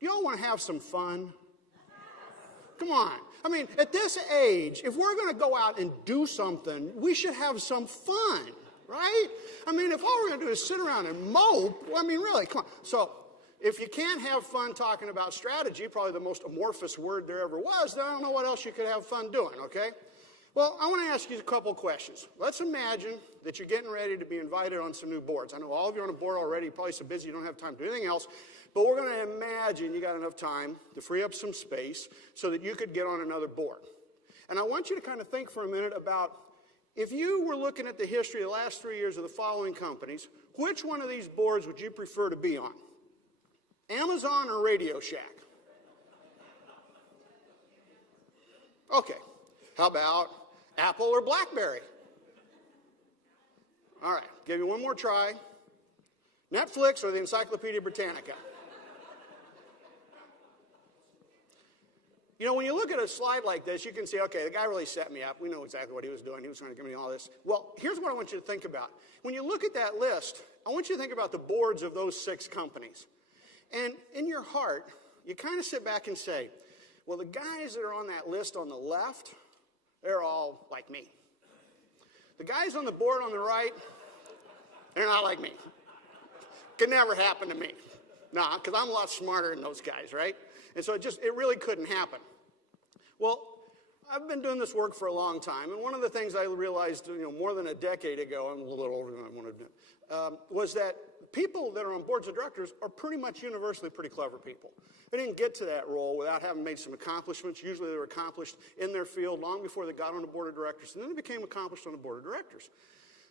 Do you all want to have some fun? Come on. I mean, at this age, if we're going to go out and do something, we should have some fun, right? I mean, if all we're going to do is sit around and mope, well, I mean, really, come on. So if you can't have fun talking about strategy, probably the most amorphous word there ever was, then I don't know what else you could have fun doing, okay? Well, I want to ask you a couple questions. Let's imagine that you're getting ready to be invited on some new boards. I know all of you are on a board already. You're probably so busy you don't have time to do anything else. But we're going to imagine you got enough time to free up some space so that you could get on another board. And I want you to kind of think for a minute about if you were looking at the history of the last 3 years of the following companies, which one of these boards would you prefer to be on? Amazon or Radio Shack? Okay. How about Apple or BlackBerry? All right. Give you one more try. Netflix or the Encyclopedia Britannica? You know, when you look at a slide like this, you can see, okay, the guy really set me up. We know exactly what he was doing. He was trying to give me all this. Well, here's what I want you to think about. When you look at that list, I want you to think about the boards of those 6 companies. And in your heart, you kind of sit back and say, well, the guys that are on that list on the left, they're all like me. The guys on the board on the right, they're not like me. Could never happen to me. Nah, because I'm a lot smarter than those guys, right? And so it really couldn't happen. Well, I've been doing this work for a long time, and one of the things I realized, more than a decade ago, I'm a little older than I want to admit, was that people that are on boards of directors are pretty much universally pretty clever people. They didn't get to that role without having made some accomplishments. Usually they were accomplished in their field long before they got on the board of directors, and then they became accomplished on the board of directors.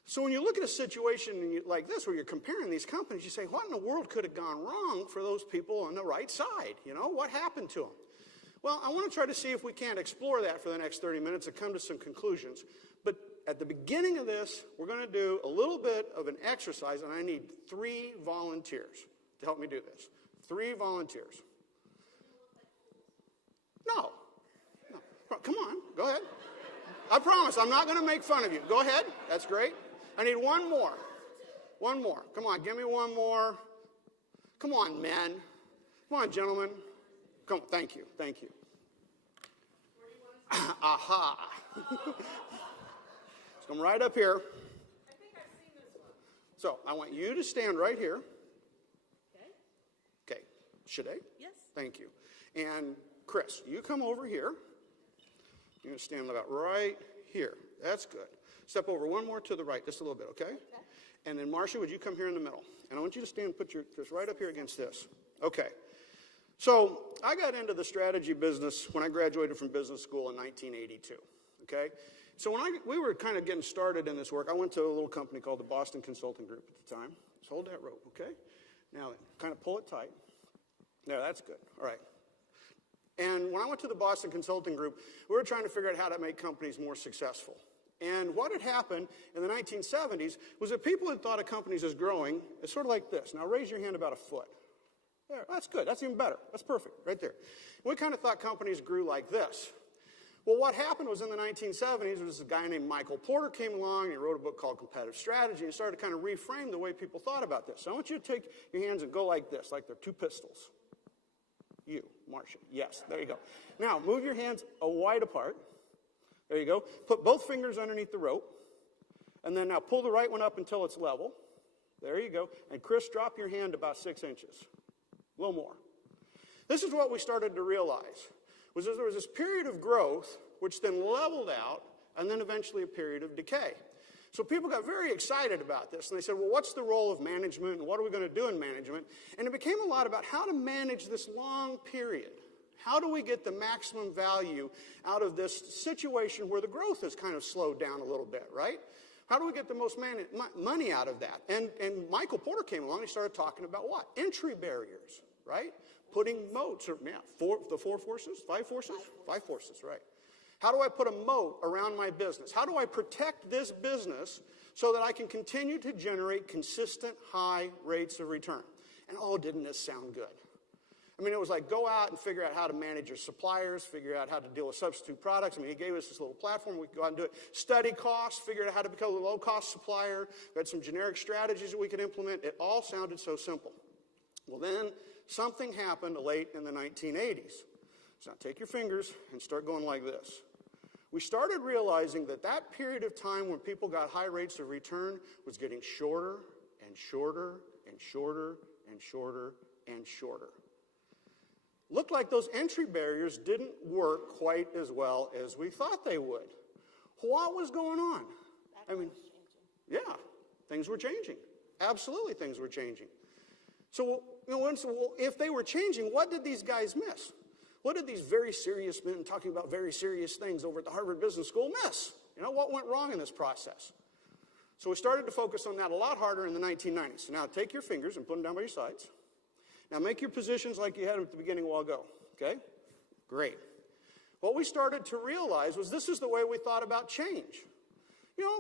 So when you look at a situation like this where you're comparing these companies, you say, what in the world could have gone wrong for those people on the right side? What happened to them? Well, I want to try to see if we can't explore that for the next 30 minutes and come to some conclusions. But at the beginning of this, we're going to do a little bit of an exercise, and I need 3 volunteers to help me do this. 3 volunteers. No. Come on, go ahead. I promise, I'm not going to make fun of you. Go ahead. That's great. I need one more. One more. Come on, give me one more. Come on, men. Come on, gentlemen. Come. Thank you. Thank you. Aha. Let's come right up here. I think I've seen this one. So I want you to stand right here. Okay. Okay. Should I? Yes. Thank you. And Chris, you come over here. You're going to stand about right here. That's good. Step over one more to the right, just a little bit, okay? Okay. And then, Marcia, would you come here in the middle? And I want you to stand and put just right up here against this. Okay. So I got into the strategy business when I graduated from business school in 1982, okay? So when we were kind of getting started in this work, I went to a little company called the Boston Consulting Group at the time. Just hold that rope, okay? Now, kind of pull it tight. There, that's good. All right. And when I went to the Boston Consulting Group, we were trying to figure out how to make companies more successful. And what had happened in the 1970s was that people had thought of companies as growing as sort of like this. Now raise your hand about a foot. There, that's good. That's even better. That's perfect right there. We kind of thought companies grew like this. Well, what happened was in the 1970s, was a guy named Michael Porter came along, and he wrote a book called Competitive Strategy, and started to kind of reframe the way people thought about this. So I want you to take your hands and go like this, like they're 2 pistols. You, Marcia. Yes, there you go. Now, move your hands wide apart. There you go. Put both fingers underneath the rope. And then now pull the right one up until it's level. There you go. And Chris, drop your hand about 6 inches. A little more. This is what we started to realize, was that there was this period of growth, which then leveled out, and then eventually a period of decay. So people got very excited about this, and they said, well, what's the role of management, and what are we going to do in management? And it became a lot about how to manage this long period. How do we get the maximum value out of this situation where the growth has kind of slowed down a little bit, right? How do we get the most money out of that? And Michael Porter came along and he started talking about what? Entry barriers, right? Putting moats, or the 4 forces? 5 forces? 5 forces, right. How do I put a moat around my business? How do I protect this business so that I can continue to generate consistent high rates of return? And oh, didn't this sound good? I mean, it was like go out and figure out how to manage your suppliers, figure out how to deal with substitute products. I mean, he gave us this little platform. We could go out and do it. Study costs, figure out how to become a low-cost supplier. We had some generic strategies that we could implement. It all sounded so simple. Well, then something happened late in the 1980s. So now take your fingers and start going like this. We started realizing that that period of time when people got high rates of return was getting shorter and shorter and shorter and shorter and shorter. Looked like those entry barriers didn't work quite as well as we thought they would. What was going on? I mean, yeah, things were changing. Absolutely, things were changing. So, if they were changing, what did these guys miss? What did these very serious men talking about very serious things over at the Harvard Business School miss? What went wrong in this process? So we started to focus on that a lot harder in the 1990s. So now take your fingers and put them down by your sides. Now make your positions like you had them at the beginning a while ago, okay? Great. What we started to realize was this is the way we thought about change.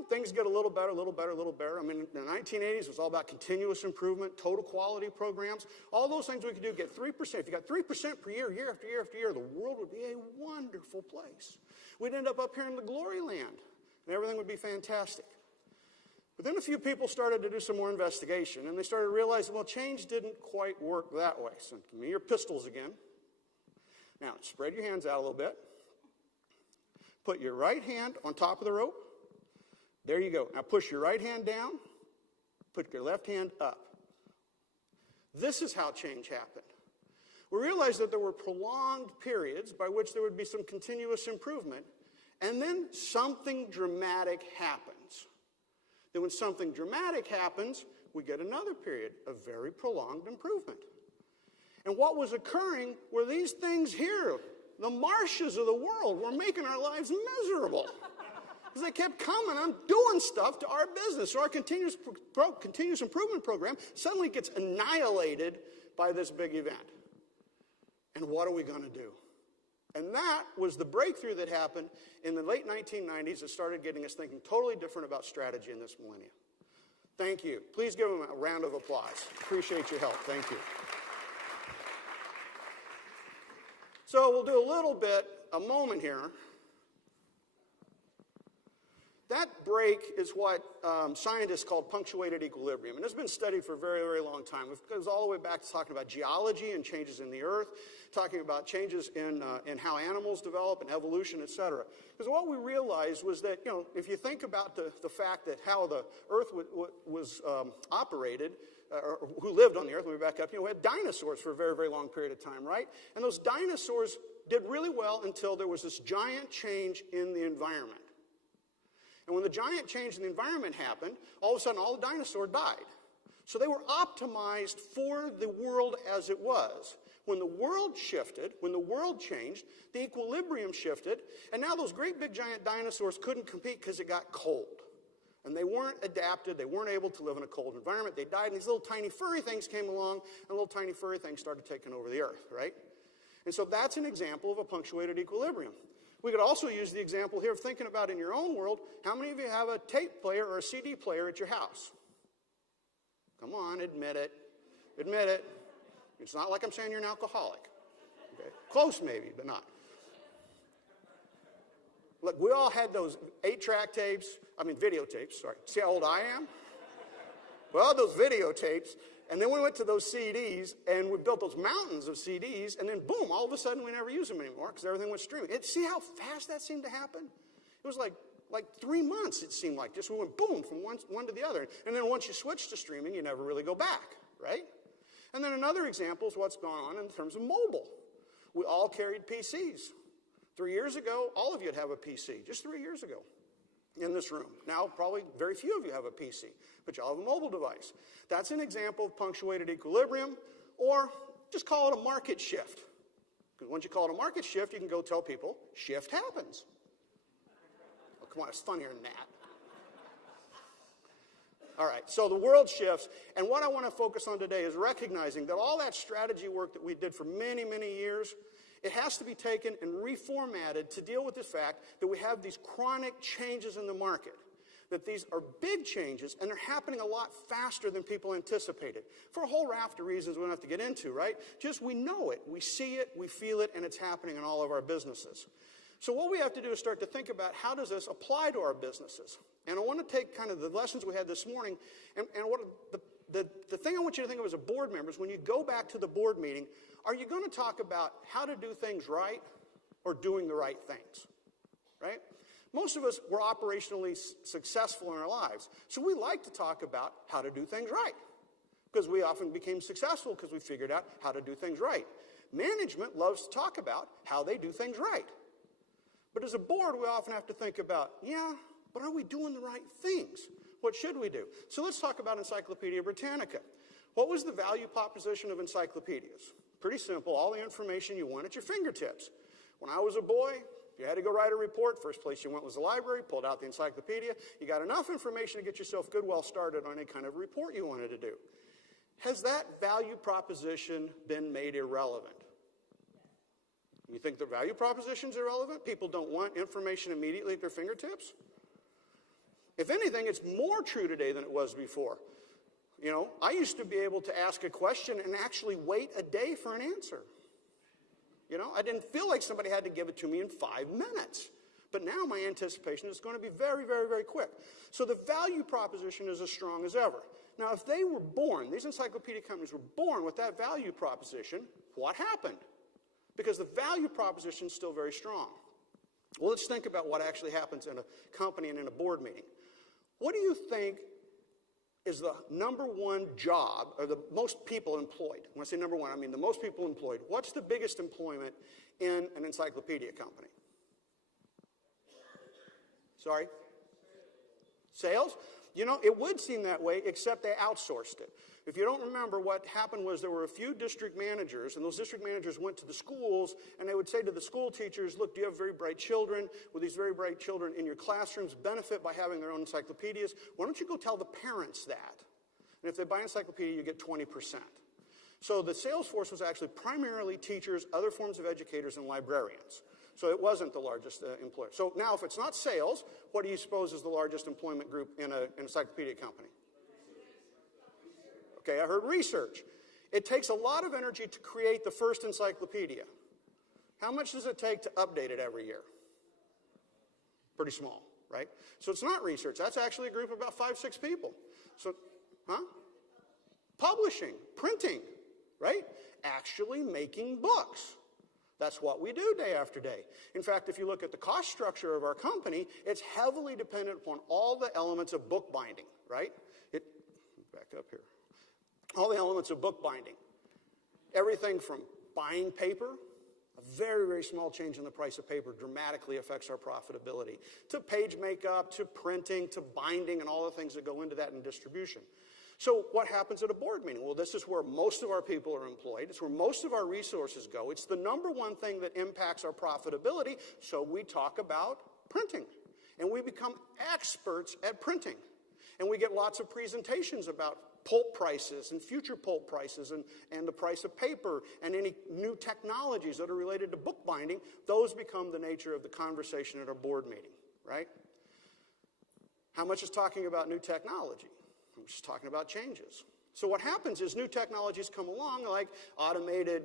Things get a little better, a little better, a little better. I mean, in the 1980s, it was all about continuous improvement, total quality programs, all those things we could do, get 3%. If you got 3% per year, year after year after year, the world would be a wonderful place. We'd end up here in the glory land, and everything would be fantastic. But then a few people started to do some more investigation, and they started realizing, well, change didn't quite work that way. So give me your pistols again. Now, spread your hands out a little bit. Put your right hand on top of the rope. There you go. Now push your right hand down, put your left hand up. This is how change happened. We realized that there were prolonged periods by which there would be some continuous improvement, and then something dramatic happens. Then when something dramatic happens, we get another period of very prolonged improvement. And what was occurring were these things here, the marshes of the world, were making our lives miserable. Because they kept coming on doing stuff to our business. So our continuous improvement program suddenly gets annihilated by this big event. And what are we going to do? And that was the breakthrough that happened in the late 1990s that started getting us thinking totally different about strategy in this millennium. Thank you. Please give them a round of applause. Appreciate your help. Thank you. So we'll do a moment here. That break is what scientists call punctuated equilibrium, and it's been studied for a very, very long time. It goes all the way back to talking about geology and changes in the earth, talking about changes in how animals develop and evolution, et cetera. Because what we realized was that, if you think about the fact that how the earth was operated, or who lived on the earth, let me back up, we had dinosaurs for a very, very long period of time, right? And those dinosaurs did really well until there was this giant change in the environment. And when the giant change in the environment happened, all of a sudden all the dinosaurs died. So they were optimized for the world as it was. When the world shifted, when the world changed, the equilibrium shifted, and now those great big giant dinosaurs couldn't compete because it got cold. And they weren't adapted, they weren't able to live in a cold environment, they died, and these little tiny furry things came along, and little tiny furry things started taking over the earth, right? And so that's an example of a punctuated equilibrium. We could also use the example here of thinking about in your own world, how many of you have a tape player or a CD player at your house? Come on, admit it. Admit it. It's not like I'm saying you're an alcoholic. Okay? Close maybe, but not. Look, we all had those 8-track tapes, videotapes, sorry. See how old I am? We all had those videotapes, and then we went to those CDs, and we built those mountains of CDs, and then boom, all of a sudden we never use them anymore because everything went streaming. See how fast that seemed to happen? It was like 3 months, it seemed like. Just we went boom from one to the other. And then once you switch to streaming, you never really go back, right? And then another example is what's gone on in terms of mobile. We all carried PCs. 3 years ago, all of you would have a PC, just 3 years ago in this room. Now, probably very few of you have a PC, but you all have a mobile device. That's an example of punctuated equilibrium, or just call it a market shift. Because once you call it a market shift, you can go tell people, shift happens. Oh, come on, it's funnier than that. All right, so the world shifts, and what I want to focus on today is recognizing that all that strategy work that we did for many, many years, it has to be taken and reformatted to deal with the fact that we have these chronic changes in the market, that these are big changes, and they're happening a lot faster than people anticipated, for a whole raft of reasons we don't have to get into, right? Just we know it, we see it, we feel it, and it's happening in all of our businesses. So what we have to do is start to think about how does this apply to our businesses. And I want to take kind of the lessons we had this morning and what the thing I want you to think of as a board member is when you go back to the board meeting, are you going to talk about how to do things right or doing the right things, right? Most of us were operationally successful in our lives, so we like to talk about how to do things right because we often became successful because we figured out how to do things right. Management loves to talk about how they do things right. But as a board, we often have to think about, yeah, but are we doing the right things? What should we do? So let's talk about Encyclopedia Britannica. What was the value proposition of encyclopedias? Pretty simple, all the information you want at your fingertips. When I was a boy, you had to go write a report. First place you went was the library, pulled out the encyclopedia. You got enough information to get yourself good well started on any kind of report you wanted to do. Has that value proposition been made irrelevant? You think the value proposition is irrelevant? People don't want information immediately at their fingertips? If anything, it's more true today than it was before. You know, I used to be able to ask a question and actually wait a day for an answer. You know, I didn't feel like somebody had to give it to me in 5 minutes. But now my anticipation is going to be very, very, very quick. So the value proposition is as strong as ever. Now, if they were born, these encyclopedia companies were born with that value proposition, what happened? Because the value proposition is still very strong. Well, let's think about what actually happens in a company and in a board meeting. What do you think is the number one job, or the most people employed? When I say number one, I mean the most people employed. What's the biggest employment in an encyclopedia company? Sorry? Sales? You know, it would seem that way, except they outsourced it. If you don't remember, what happened was there were a few district managers, and those district managers went to the schools, and they would say to the school teachers, look, do you have very bright children? Will these very bright children in your classrooms benefit by having their own encyclopedias? Why don't you go tell the parents that? And if they buy an encyclopedia, you get 20%. So the sales force was actually primarily teachers, other forms of educators, and librarians. So it wasn't the largest employer. So now if it's not sales, what do you suppose is the largest employment group in an encyclopedia company? Okay, I heard research. It takes a lot of energy to create the first encyclopedia. How much does it take to update it every year? Pretty small, right? So it's not research. That's actually a group of about 5, 6 people. So, Publishing, printing, right? Actually making books. That's what we do day after day. In fact, if you look at the cost structure of our company, it's heavily dependent upon all the elements of bookbinding, right? Back up here. All the elements of bookbinding. Everything from buying paper, a very, very small change in the price of paper dramatically affects our profitability, to page makeup, to printing, to binding, and all the things that go into that in distribution. So what happens at a board meeting? Well, this is where most of our people are employed. It's where most of our resources go. It's the number one thing that impacts our profitability, so we talk about printing. And we become experts at printing. And we get lots of presentations about pulp prices and future pulp prices and the price of paper and any new technologies that are related to bookbinding. Those become the nature of the conversation at our board meeting, right? How much is talking about new technology? I'm just talking about changes. So what happens is new technologies come along, like automated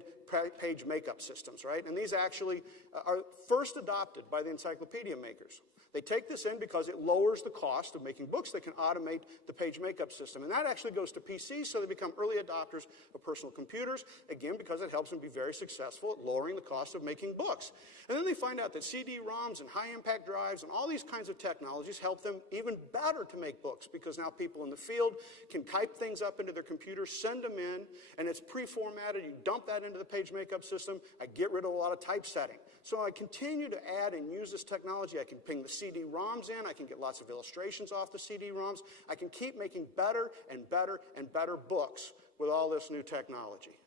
page makeup systems, right? And these actually are first adopted by the encyclopedia makers. They take this in because it lowers the cost of making books. They can automate the page makeup system. And that actually goes to PCs, so they become early adopters of personal computers, again, because it helps them be very successful at lowering the cost of making books. And then they find out that CD-ROMs and high-impact drives and all these kinds of technologies help them even better to make books, because now people in the field can type things up into their computers, send them in, and it's pre-formatted. You dump that into the page makeup system. I get rid of a lot of typesetting. So I continue to add and use this technology. I can ping the CD-ROMs in. I can get lots of illustrations off the CD-ROMs. I can keep making better and better and better books with all this new technology.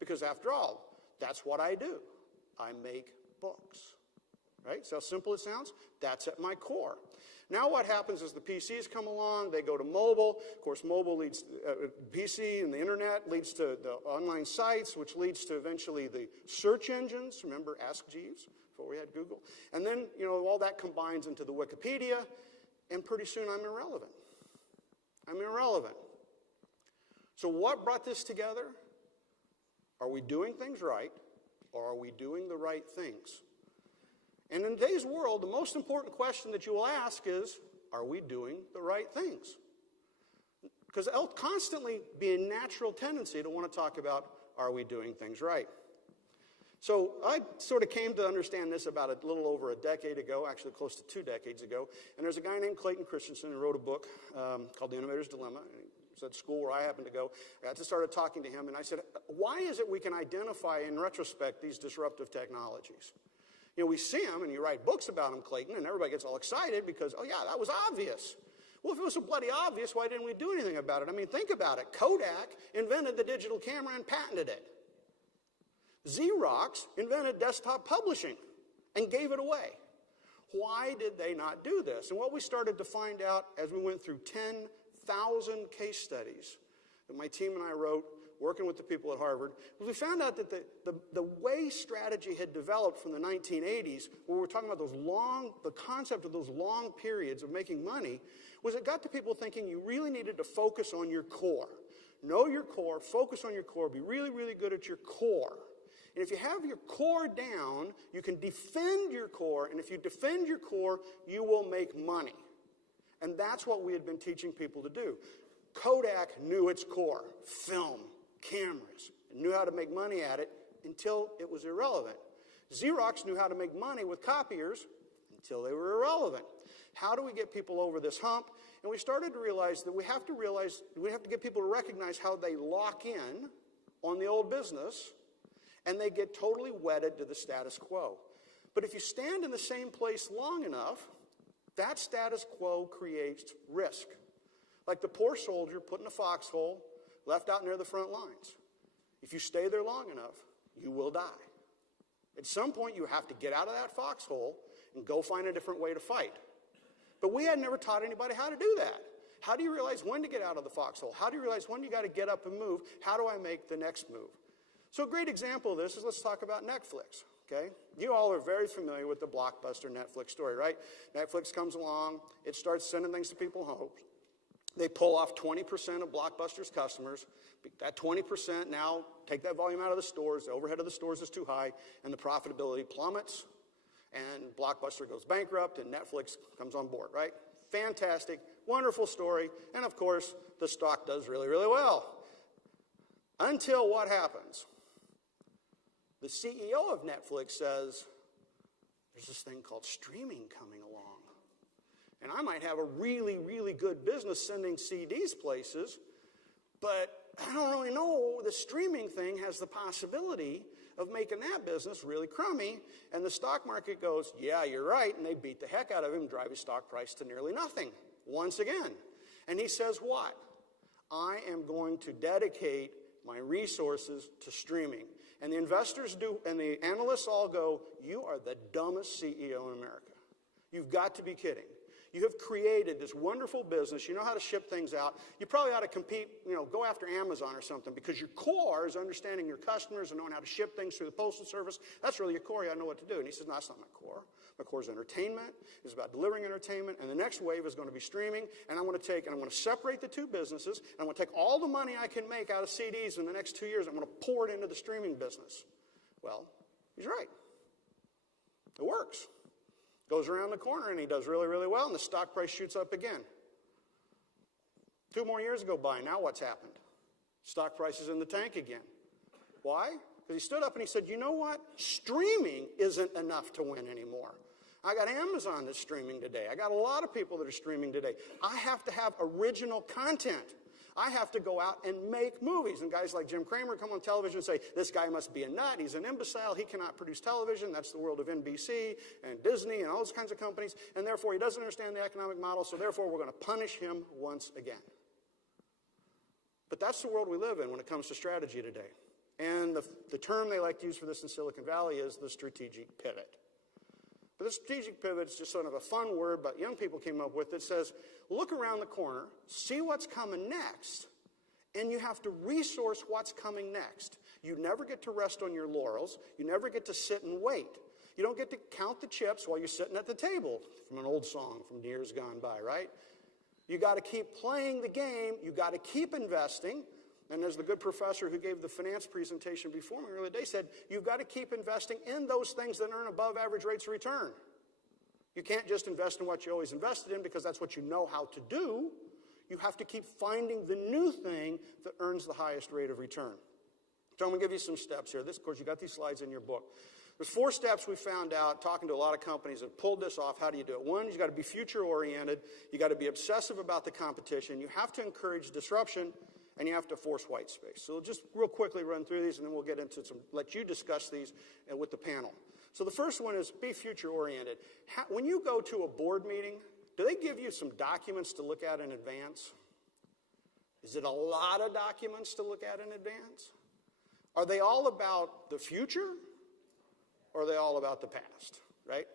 Because after all, that's what I do. I make books. Right? So how simple it sounds? That's at my core. Now what happens is the PCs come along, they go to mobile. Of course, mobile leads, PC and the internet leads to the online sites, which leads to eventually the search engines. Remember Ask Jeeves before we had Google? And then, you know, all that combines into the Wikipedia, and pretty soon I'm irrelevant. I'm irrelevant. So what brought this together? Are we doing things right, or are we doing the right things? And in today's world, the most important question that you will ask is, are we doing the right things? Because there'll constantly be a natural tendency to want to talk about, are we doing things right? So I sort of came to understand this about a little over a decade ago, actually close to 2 decades ago. And there's a guy named Clayton Christensen who wrote a book called The Innovator's Dilemma. It was at school where I happened to go. I got to start talking to him, and I said, why is it we can identify in retrospect these disruptive technologies? You know, we see them, and you write books about them, Clayton, and everybody gets all excited because, oh, yeah, that was obvious. Well, if it was so bloody obvious, why didn't we do anything about it? I mean, think about it. Kodak invented the digital camera and patented it. Xerox invented desktop publishing and gave it away. Why did they not do this? And what we started to find out as we went through 10,000 case studies that my team and I wrote, working with the people at Harvard, was we found out that the way strategy had developed from the 1980s, where we're talking about the concept of those long periods of making money, was it got to people thinking you really needed to focus on your core. Know your core, focus on your core, be really, really good at your core. And if you have your core down, you can defend your core, and if you defend your core, you will make money. And that's what we had been teaching people to do. Kodak knew its core, film, cameras, and knew how to make money at it until it was irrelevant. Xerox knew how to make money with copiers until they were irrelevant. How do we get people over this hump? And we started to realize that we have to get people to recognize how they lock in on the old business, and they get totally wedded to the status quo. But if you stand in the same place long enough, that status quo creates risk. Like the poor soldier put in a foxhole, left out near the front lines. If you stay there long enough, you will die. At some point, you have to get out of that foxhole and go find a different way to fight. But we had never taught anybody how to do that. How do you realize when to get out of the foxhole? How do you realize when you got to get up and move? How do I make the next move? So a great example of this is, let's talk about Netflix, okay? You all are very familiar with the blockbuster Netflix story, right? Netflix comes along, it starts sending things to people's homes. They pull off 20% of Blockbuster's customers. That 20% now, take that volume out of the stores, the overhead of the stores is too high, and the profitability plummets, and Blockbuster goes bankrupt, and Netflix comes on board, right? Fantastic, wonderful story, and of course, the stock does really, really well. Until what happens? The CEO of Netflix says, there's this thing called streaming coming along. And I might have a really, really good business sending CDs places, but I don't really know the streaming thing has the possibility of making that business really crummy. And the stock market goes, yeah, you're right. And they beat the heck out of him, drive his stock price to nearly nothing once again. And he says what? I am going to dedicate my resources to streaming. And the investors do, and the analysts all go, you are the dumbest CEO in America. You've got to be kidding. You have created this wonderful business. You know how to ship things out. You probably ought to compete, go after Amazon or something, because your core is understanding your customers and knowing how to ship things through the Postal Service. That's really your core. You ought to know what to do. And he says, no, that's not my core. My core is entertainment. It's about delivering entertainment. And the next wave is going to be streaming. And I'm going to separate the two businesses. And I'm going to take all the money I can make out of CDs in the next 2 years. I'm going to pour it into the streaming business. Well, he's right. It works. Goes around the corner and he does really, really well, and the stock price shoots up again. 2 more years go by. Now what's happened? Stock price is in the tank again. Why? Because he stood up and he said, you know what? Streaming isn't enough to win anymore. I got Amazon that's streaming today. I got a lot of people that are streaming today. I have to have original content. I have to go out and make movies. And guys like Jim Cramer come on television and say, this guy must be a nut. He's an imbecile. He cannot produce television. That's the world of NBC and Disney and all those kinds of companies. And therefore, he doesn't understand the economic model. So therefore, we're going to punish him once again. But that's the world we live in when it comes to strategy today. And the term they like to use for this in Silicon Valley is the strategic pivot. But the strategic pivot is just sort of a fun word, but young people came up with it. Says, look around the corner, see what's coming next, and you have to resource what's coming next. You never get to rest on your laurels. You never get to sit and wait. You don't get to count the chips while you're sitting at the table, from an old song from years gone by, right? You got to keep playing the game. You got to keep investing. And as the good professor who gave the finance presentation before me earlier today said, you've got to keep investing in those things that earn above average rates of return. You can't just invest in what you always invested in because that's what you know how to do. You have to keep finding the new thing that earns the highest rate of return. So I'm going to give you some steps here. This, of course, you got these slides in your book. There's 4 steps we found out talking to a lot of companies that pulled this off. How do you do it? One, you got to be future-oriented. You got to be obsessive about the competition. You have to encourage disruption, and you have to force white space. So just real quickly run through these, and then we'll get into some, let you discuss these with the panel. So the first one is be future-oriented. When you go to a board meeting, do they give you some documents to look at in advance? Is it a lot of documents to look at in advance? Are they all about the future, or are they all about the past, right?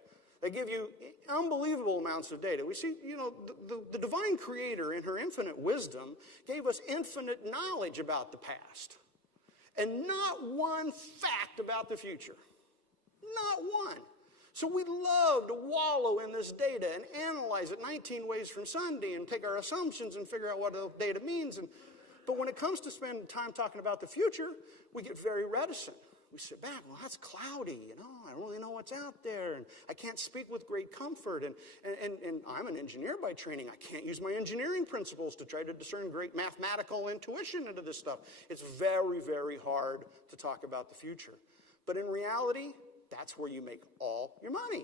They give you unbelievable amounts of data. We see, the divine creator in her infinite wisdom gave us infinite knowledge about the past and not one fact about the future. Not one. So we love to wallow in this data and analyze it 19 ways from Sunday and take our assumptions and figure out what the data means. But when it comes to spending time talking about the future, we get very reticent. We sit back, well, that's cloudy, I don't really know what's out there, and I can't speak with great comfort, and I'm an engineer by training. I can't use my engineering principles to try to discern great mathematical intuition into this stuff. It's very, very hard to talk about the future. But in reality, that's where you make all your money.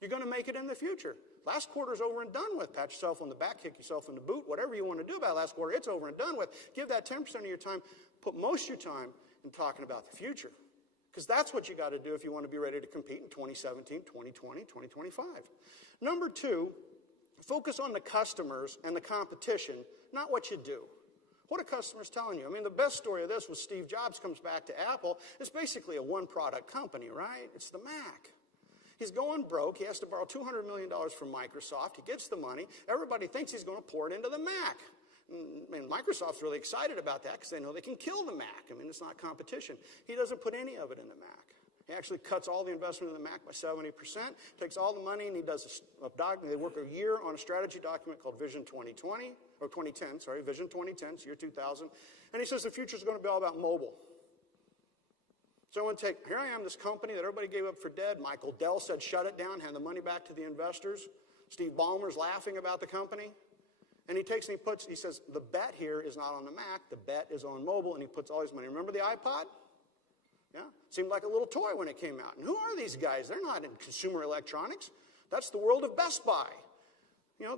You're going to make it in the future. Last quarter's over and done with. Pat yourself on the back, kick yourself in the boot, whatever you want to do about last quarter, it's over and done with. Give that 10% of your time, put most of your time in talking about the future. Because that's what you got to do if you want to be ready to compete in 2017, 2020, 2025. Number 2, focus on the customers and the competition, not what you do. What are customers telling you? I mean, the best story of this was Steve Jobs comes back to Apple. It's basically a one-product company, right? It's the Mac. He's going broke. He has to borrow $200 million from Microsoft. He gets the money. Everybody thinks he's going to pour it into the Mac. And Microsoft's really excited about that because they know they can kill the Mac. I mean, it's not competition. He doesn't put any of it in the Mac. He actually cuts all the investment in the Mac by 70%, takes all the money, and he does a document. They work a year on a strategy document called Vision 2020, or 2010, sorry, Vision 2010, it's year 2000. And he says the future's going to be all about mobile. So I want to take, here I am, this company that everybody gave up for dead. Michael Dell said, shut it down, hand the money back to the investors. Steve Ballmer's laughing about the company. And he takes and he says, the bet here is not on the Mac, the bet is on mobile, and he puts all his money. Remember the iPod? Yeah, seemed like a little toy when it came out. And who are these guys? They're not in consumer electronics. That's the world of Best Buy.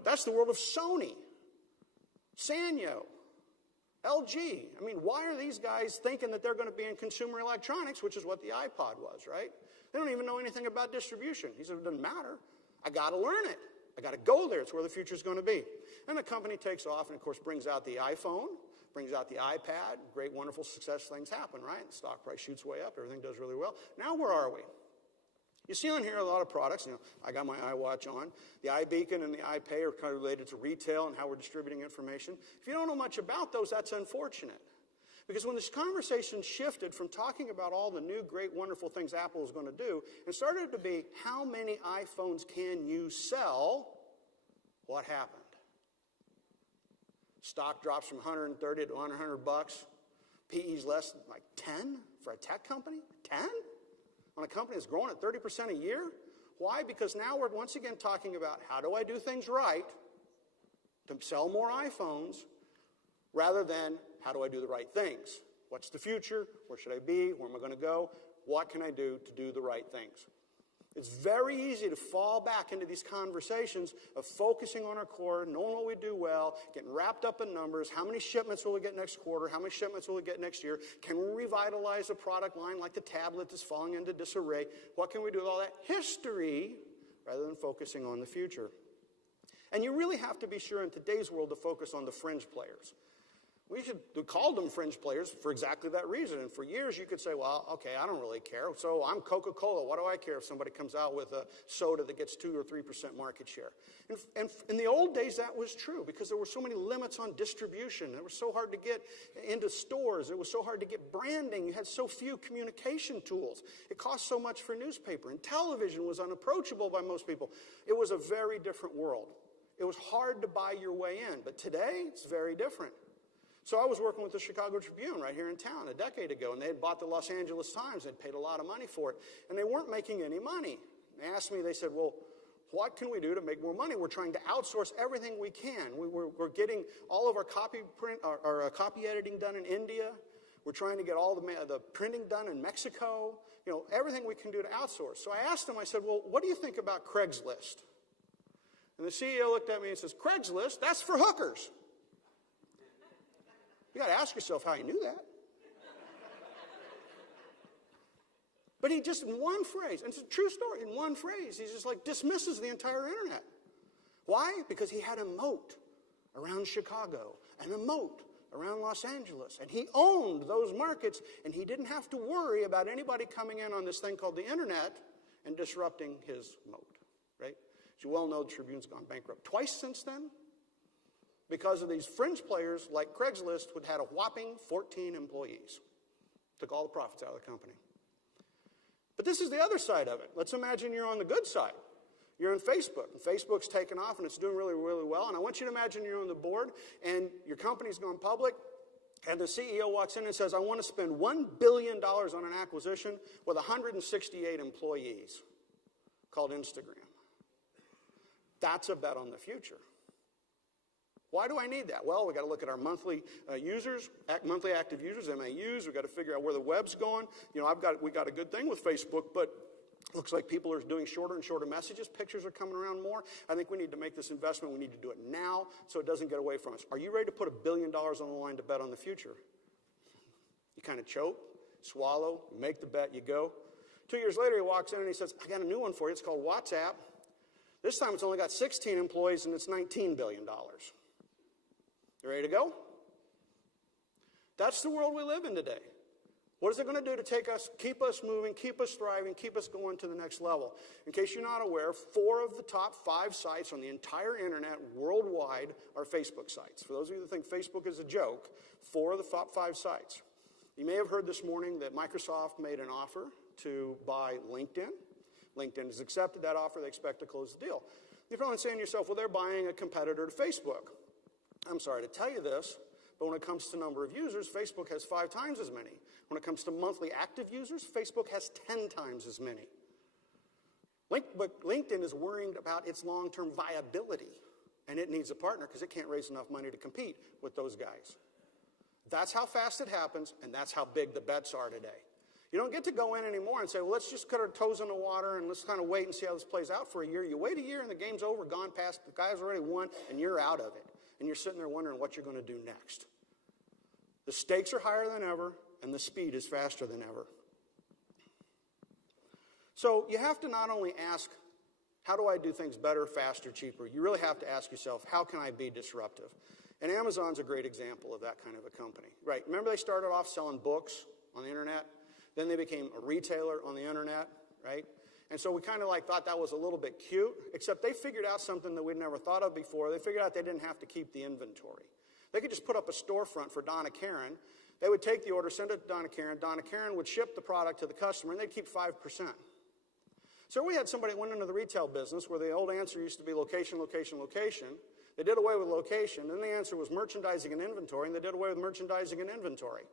That's the world of Sony, Sanyo, LG. I mean, why are these guys thinking that they're going to be in consumer electronics, which is what the iPod was, right? They don't even know anything about distribution. He said, it doesn't matter. I got to learn it. I got to go there. It's where the future's going to be. And the company takes off and, of course, brings out the iPhone, brings out the iPad. Great, wonderful success things happen, right? The stock price shoots way up. Everything does really well. Now, where are we? You see on here a lot of products. I got my iWatch on. The iBeacon and the iPay are kind of related to retail and how we're distributing information. If you don't know much about those, that's unfortunate. Because when this conversation shifted from talking about all the new, great, wonderful things Apple is going to do and started to be how many iPhones can you sell, what happened? Stock drops from 130 to 100 bucks. PE's less than like 10 for a tech company? 10? On a company that's growing at 30% a year? Why? Because now we're once again talking about how do I do things right to sell more iPhones rather than how do I do the right things? What's the future? Where should I be? Where am I going to go? What can I do to do the right things? It's very easy to fall back into these conversations of focusing on our core, knowing what we do well, getting wrapped up in numbers. How many shipments will we get next quarter? How many shipments will we get next year? Can we revitalize a product line like the tablet that's falling into disarray? What can we do with all that history rather than focusing on the future? And you really have to be sure in today's world to focus on the fringe players. We called them fringe players for exactly that reason. And for years you could say, well, okay, I don't really care. So I'm Coca-Cola. What do I care if somebody comes out with a soda that gets 2 or 3% market share? And in the old days that was true because there were so many limits on distribution. It was so hard to get into stores. It was so hard to get branding. You had so few communication tools. It cost so much for newspaper. And television was unapproachable by most people. It was a very different world. It was hard to buy your way in. But today it's very different. So I was working with the Chicago Tribune right here in town a decade ago, and they had bought the Los Angeles Times. They'd paid a lot of money for it, and they weren't making any money. They asked me, they said, well, What can we do to make more money? We're trying to outsource everything we can. We're getting all of our copy editing done in India. We're trying to get all the printing done in Mexico. You know, everything we can do to outsource. So I asked him, I said, well, what do you think about Craigslist? And the CEO looked at me and says, Craigslist? That's for hookers. You got to ask yourself how you knew that. But he just, in one phrase, and it's a true story, in one phrase, he just like dismisses the entire internet. Why? Because he had a moat around Chicago and a moat around Los Angeles. And he owned those markets, and he didn't have to worry about anybody coming in on this thing called the internet and disrupting his moat, right? As you well know, the Tribune's gone bankrupt twice since then because of these fringe players like Craigslist, who had a whopping 14 employees. Took all the profits out of the company. But this is the other side of it. Let's imagine you're on the good side. You're on Facebook, and Facebook's taken off, and it's doing really, really well. And I want you to imagine you're on the board, and your company's gone public, and the CEO walks in and says, I want to spend $1 billion on an acquisition with 168 employees called Instagram. That's a bet on the future. Why do I need that? Well, we got to look at our monthly users, monthly active users, MAUs. We got to figure out where the web's going. You know, we got a good thing with Facebook, but looks like people are doing shorter and shorter messages. Pictures are coming around more. I think we need to make this investment. We need to do it now so it doesn't get away from us. Are you ready to put $1 billion on the line to bet on the future? You kind of choke, swallow, you make the bet, you go. 2 years later, he walks in and he says, I got a new one for you. It's called WhatsApp. This time it's only got 16 employees and it's $19 billion. You ready to go? That's the world we live in today. What is it going to do to take us, keep us moving, keep us thriving, keep us going to the next level? In case you're not aware, 4 of the top 5 sites on the entire internet worldwide are Facebook sites. For those of you that think Facebook is a joke, 4 of the top 5 sites. You may have heard this morning that Microsoft made an offer to buy LinkedIn. LinkedIn has accepted that offer. They expect to close the deal. You're probably saying to yourself, well, they're buying a competitor to Facebook. I'm sorry to tell you this, but when it comes to number of users, Facebook has 5 times as many. When it comes to monthly active users, Facebook has 10 times as many. But LinkedIn is worried about its long-term viability, and it needs a partner because it can't raise enough money to compete with those guys. That's how fast it happens, and that's how big the bets are today. You don't get to go in anymore and say, well, let's just cut our toes in the water and let's kind of wait and see how this plays out for a year. You wait a year and the game's over, gone past, the guy's already won, and you're out of it. And you're sitting there wondering what you're going to do next. The stakes are higher than ever, and the speed is faster than ever. So you have to not only ask, how do I do things better, faster, cheaper? You really have to ask yourself, how can I be disruptive? And Amazon's a great example of that kind of a company. Right, remember they started off selling books on the internet? Then they became a retailer on the internet, right? And so we kind of like thought that was a little bit cute, except they figured out something that we'd never thought of before. They figured out they didn't have to keep the inventory. They could just put up a storefront for Donna Karen. They would take the order, send it to Donna Karen. Donna Karen would ship the product to the customer, and they'd keep 5%. So we had somebody that went into the retail business where the old answer used to be location, location, location. They did away with location. Then the answer was merchandising and inventory, and they did away with merchandising and inventory.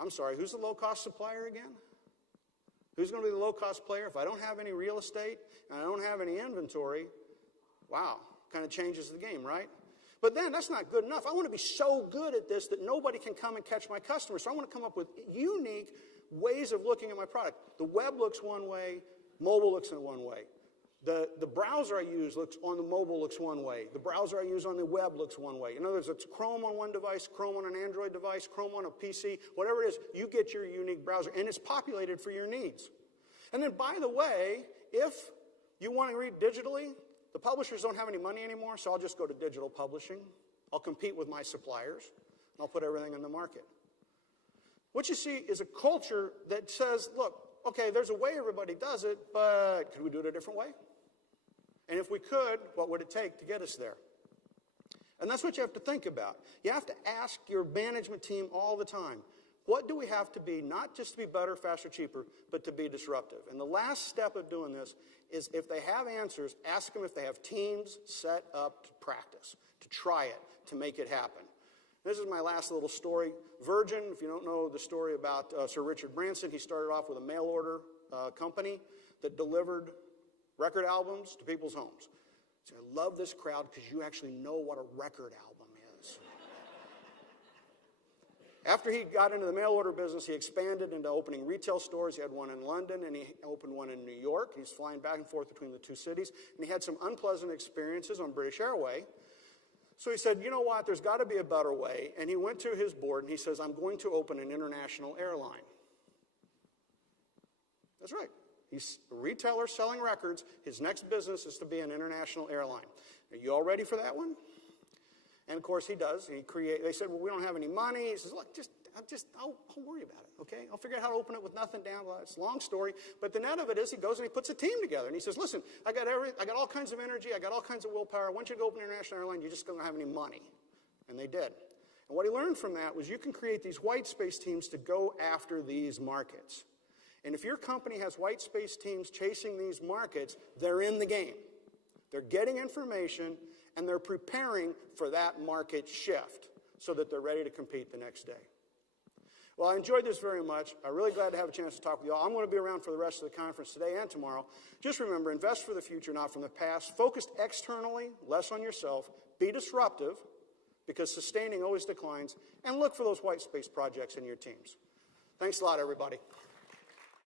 I'm sorry, who's the low-cost supplier again? Who's going to be the low-cost player? If I don't have any real estate and I don't have any inventory, wow, kind of changes the game, right? But then that's not good enough. I want to be so good at this that nobody can come and catch my customer. So I want to come up with unique ways of looking at my product. The web looks one way, mobile looks in one way. The browser I use looks on the mobile looks one way. The browser I use on the web looks one way. In other words, it's Chrome on one device, Chrome on an Android device, Chrome on a PC, whatever it is, you get your unique browser, and it's populated for your needs. And then, by the way, if you want to read digitally, the publishers don't have any money anymore, so I'll just go to digital publishing. I'll compete with my suppliers, and I'll put everything in the market. What you see is a culture that says, look, okay, there's a way everybody does it, but could we do it a different way? And if we could, what would it take to get us there? And that's what you have to think about. You have to ask your management team all the time, what do we have to be, not just to be better, faster, cheaper, but to be disruptive? And the last step of doing this is if they have answers, ask them if they have teams set up to practice, to try it, to make it happen. This is my last little story. Virgin, if you don't know the story about Sir Richard Branson, he started off with a mail order company that delivered record albums to people's homes. So I love this crowd because you actually know what a record album is. After he got into the mail order business, he expanded into opening retail stores. He had one in London, and he opened one in New York. He's flying back and forth between the two cities, and he had some unpleasant experiences on British Airways. So he said, you know what, there's got to be a better way. And he went to his board, and he says, I'm going to open an international airline. That's right. He's a retailer selling records. His next business is to be an international airline. Are you all ready for that one? And of course he does. They said, well, we don't have any money. He says, look, I'll worry about it, okay? I'll figure out how to open it with nothing down. Well, it's a long story. But the net of it is he goes and he puts a team together. And he says, listen, I got all kinds of energy. I got all kinds of willpower. I want you to go open an international airline. You just don't have any money. And they did. And what he learned from that was you can create these white space teams to go after these markets. And if your company has white space teams chasing these markets, they're in the game. They're getting information, and they're preparing for that market shift so that they're ready to compete the next day. Well, I enjoyed this very much. I'm really glad to have a chance to talk with you all. I'm going to be around for the rest of the conference today and tomorrow. Just remember, invest for the future, not from the past. Focus externally, less on yourself. Be disruptive, because sustaining always declines. And look for those white space projects in your teams. Thanks a lot, everybody.